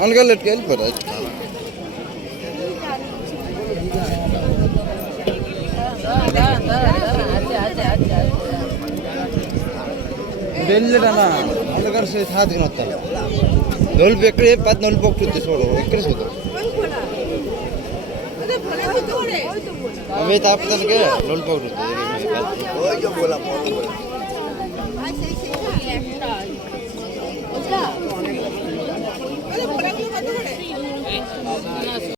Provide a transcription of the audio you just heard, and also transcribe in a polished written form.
అనగలెట్టుకు వెళ్ళిపోరు వెళ్ళడన్నా అందుకని సాధికి వస్తారు నలుపు ఎక్కడ ఏ 10 నలుపు ఒకటి చూడు ఎక్కడ చూద్దాం అవే తాపడానికి నలుపు ఒకటి